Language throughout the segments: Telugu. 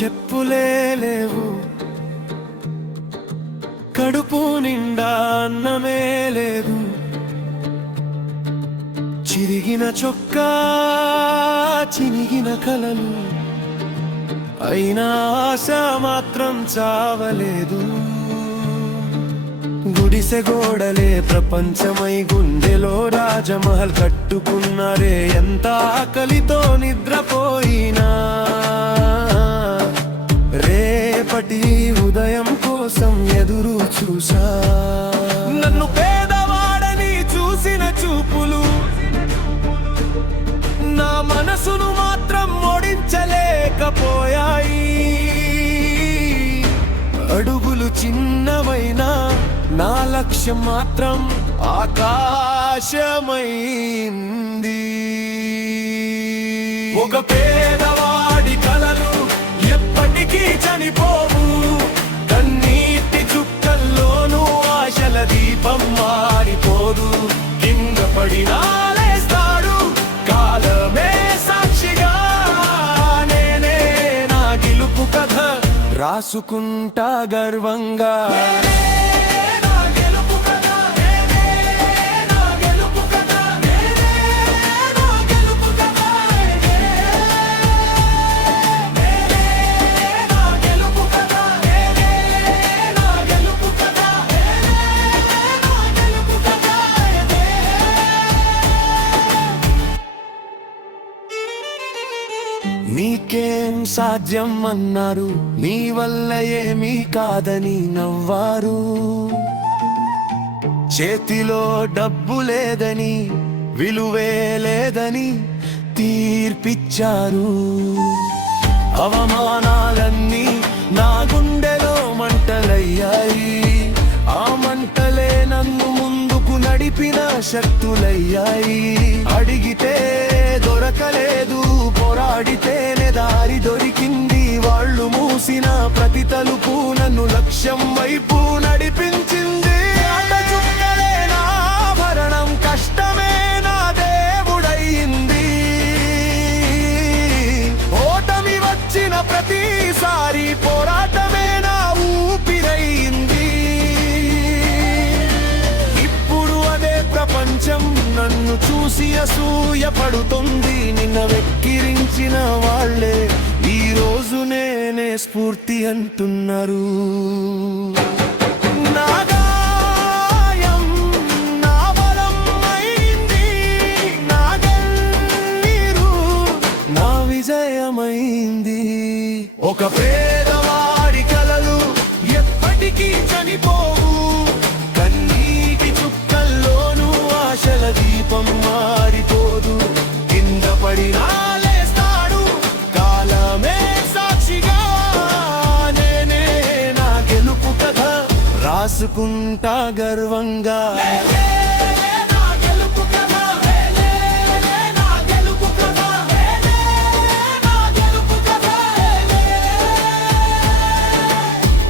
చెప్పులే లేవు, కడుపు నిండా అన్నమే లేదు. చిరిగిన చొక్కా, చినిగిన కలలు, అయినా ఆశ మాత్రం చావలేదు. గుడిసె గోడలే ప్రపంచమై గుండెలో రాజమహల్ కట్టుకున్నారే. ఎంత ఆకలితో నిద్రపోయినా రేపటి ఉదయం కోసం ఎదురు చూసా. నన్ను పేదవాడని చూసిన చూపులు నా మనసును మాత్రం ఓడించలేకపోయాయి. అడుగులు చిన్నవైనా నా లక్ష్యం మాత్రం ఆకాశమైంది. ఒక పేదవాడి కలలు ఎప్పటికీ చనిపోవు. కన్నీటి చుక్కల్లోనూ ఆశల దీపం మారిపోదు. కింద పడినా లేస్తాడు కాలమే సాక్షిగా. నేనే నా గెలుపు కథ రాసుకుంటా గర్వంగా. నీకేం సాధ్యం అన్నారు, నీ వల్ల ఏమీ కాదని నవ్వారు. చేతిలో డబ్బు లేదని, విలువే లేదని తీర్పిచ్చారు. అవమానాలన్నీ నా గుండెలో మంటలయ్యాయి. ఆ మంటలే నన్ను ముందుకు నడిపిన శక్తులయ్యాయి. అడిగితే దొరకలేదు, పోరాడితేనే దారి దొరికింది. వాళ్ళు మూసిన ప్రతి తలుపు నన్ను లక్ష్యం వైపు నడిపించింది. చుక్కలే నా భరణం, కష్టమే నా దేవుడయింది. ఓటమి వచ్చిన ప్రతిసారి పోరాటమే నా ఊపిరయింది. ఇప్పుడు అదే ప్రపంచం నన్ను చూసి అసూయ పడుతుంది. నిన్న వెక్కిరించిన వాళ్ళే ఈ రోజు నేనే స్ఫూర్తి అంటున్నారు. నా గాయం నా బలం అయింది, నా కన్నీరు నా విజయమైంది. ఒక పేదవాడి కలలు ఎప్పటికీ చనిపోవు. కన్నీటి చుక్కల్లోనూ ఆశల దీపం మారిపోదు. కింద పడినా లేస్తాడు కాలమే సాక్షిగా. నేనే నా గెలుపు కథ రాసుకుంటా గర్వంగా.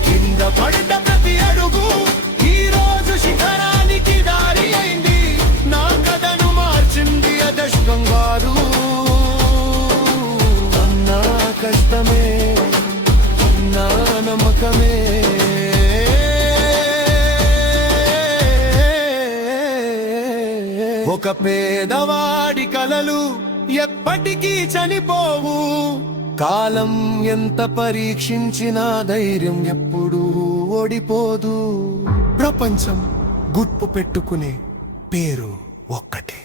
కింద పడిన ప్రతి అడుగు ఈ రోజు శిఖరానికి దారి అయింది. నా కథను మార్చింది అదృష్టం కాదు. అన్నా కష్టమే, అన్నా నమ్మకమే. ఒక పేదవాడి కలలు ఎప్పటికీ చనిపోవు. కాలం ఎంత పరీక్షించినా ధైర్యం ఎప్పుడూ ఓడిపోదు. ప్రపంచం గుర్తు పెట్టుకునే పేరు ఒక్కటే.